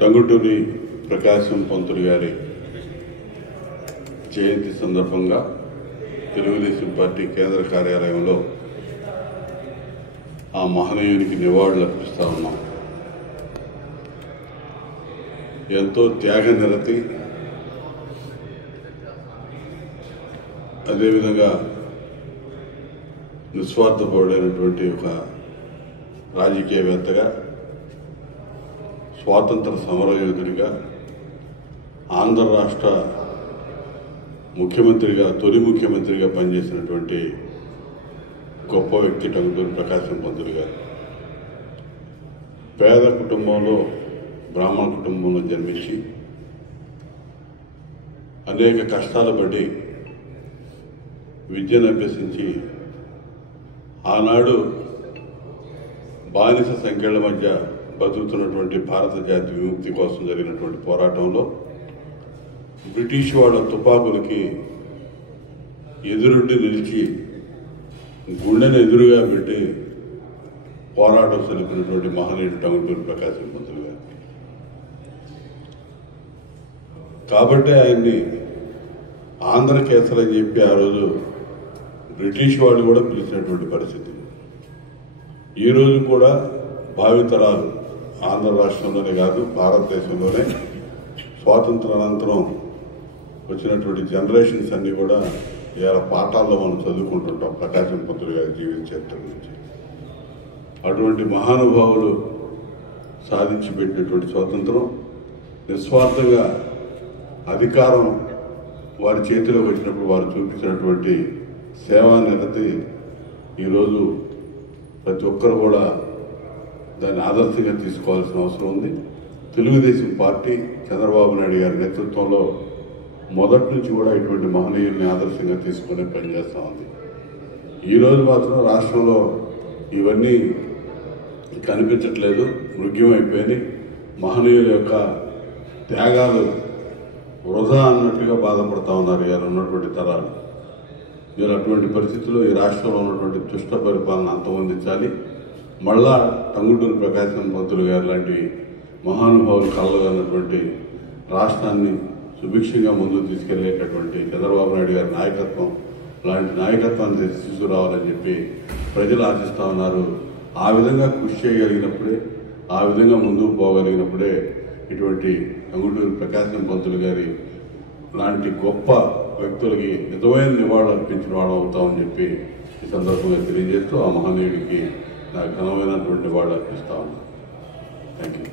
టంగుటూరి ప్రకాశం పంతులు గారి జయంతి సందర్భంగా తెలుగుదేశం పార్టీ కేంద్ర కార్యాలయంలో ఆ మహనీయునికి నివాళులు అర్పిస్తా ఉన్నాం. ఎంతో త్యాగనిరతి, అదేవిధంగా నిస్వార్థపరుడైనటువంటి ఒక రాజకీయవేత్తగా, స్వాతంత్ర సమరయోధుడిగా, ఆంధ్ర రాష్ట్ర ముఖ్యమంత్రిగా, తొలి ముఖ్యమంత్రిగా పనిచేసినటువంటి గొప్ప వ్యక్తి టంగుటూరి ప్రకాశం పంతులు గారు. పేద కుటుంబంలో, బ్రాహ్మణ కుటుంబంలో జన్మించి అనేక కష్టాలు పడి విద్యను అభ్యసించి ఆనాడు బానిస సంఖ్యల మధ్య బతుకుతున్నటువంటి భారత జాతి విముక్తి కోసం జరిగినటువంటి పోరాటంలో బ్రిటిష్ వాళ్ళ తుపాకులకి ఎదురుండి నిలిచి గుండెను ఎదురుగా పెట్టి పోరాటం సలిపినటువంటి మహనీయుడు టంగుటూరి ప్రకాశం పంతులు గారు. కాబట్టి ఆయన్ని ఆంధ్ర కేసరి అని చెప్పి ఆ రోజు బ్రిటిష్ వాళ్ళు కూడా పిలిచినటువంటి పరిస్థితి. ఈరోజు కూడా భావితరాలు ఆంధ్ర రాష్ట్రంలోనే కాదు, భారతదేశంలోనే స్వాతంత్ర అనంతరం వచ్చినటువంటి జనరేషన్స్ అన్నీ కూడా ఇలా పాఠాల్లో మనం చదువుకుంటుంటాం ప్రకాశం పంతులు గారి జీవిత చరిత్ర గురించి. అటువంటి మహానుభావులు సాధించి పెట్టినటువంటి స్వాతంత్రం, నిస్వార్థంగా అధికారం వారి చేతిలోకి వచ్చినప్పుడు వారు చూపించినటువంటి సేవా నిరతి ఈరోజు ప్రతి ఒక్కరు కూడా దాన్ని ఆదర్శంగా తీసుకోవాల్సిన అవసరం ఉంది. తెలుగుదేశం పార్టీ చంద్రబాబు నాయుడు గారి నేతృత్వంలో మొదటి నుంచి కూడా ఇటువంటి మహనీయుల్ని ఆదర్శంగా తీసుకునే పనిచేస్తూ ఉంది. ఈరోజు మాత్రం రాష్ట్రంలో ఇవన్నీ కనిపించట్లేదు, మృగ్యమైపోయినాయి. మహనీయుల యొక్క త్యాగాలు వృధా అన్నట్టుగా బాధపడతా ఉన్నారు ఇలా ఉన్నటువంటి తరాలు. మీరు అటువంటి పరిస్థితుల్లో ఈ రాష్ట్రంలో ఉన్నటువంటి దుష్ట పరిపాలన అంతమొందించాలి. మళ్ళా టంగుటూరి ప్రకాశం పంతులు గారు లాంటి మహానుభావులు కలగన్నటువంటి రాష్ట్రాన్ని సుభిక్షంగా ముందుకు తీసుకెళ్లేటటువంటి చంద్రబాబు నాయుడు గారి నాయకత్వం లాంటి నాయకత్వాన్ని తీసుకురావాలని చెప్పి ప్రజలు ఆశిస్తూ ఉన్నారు. ఆ విధంగా కృషి చేయగలిగినప్పుడే, ఆ విధంగా ముందుకు పోగలిగినప్పుడే ఇటువంటి టంగుటూరి ప్రకాశం పంతులు గారి లాంటి గొప్ప వ్యక్తులకి నిజమైన నివాళులు అర్పించిన వాడు అవుతామని చెప్పి ఈ సందర్భంగా తెలియజేస్తూ ఆ మహనీయుడికి నాకు ఘనమైనటువంటి నివాళులు అర్పిస్తా ఉన్నాను. Thank you.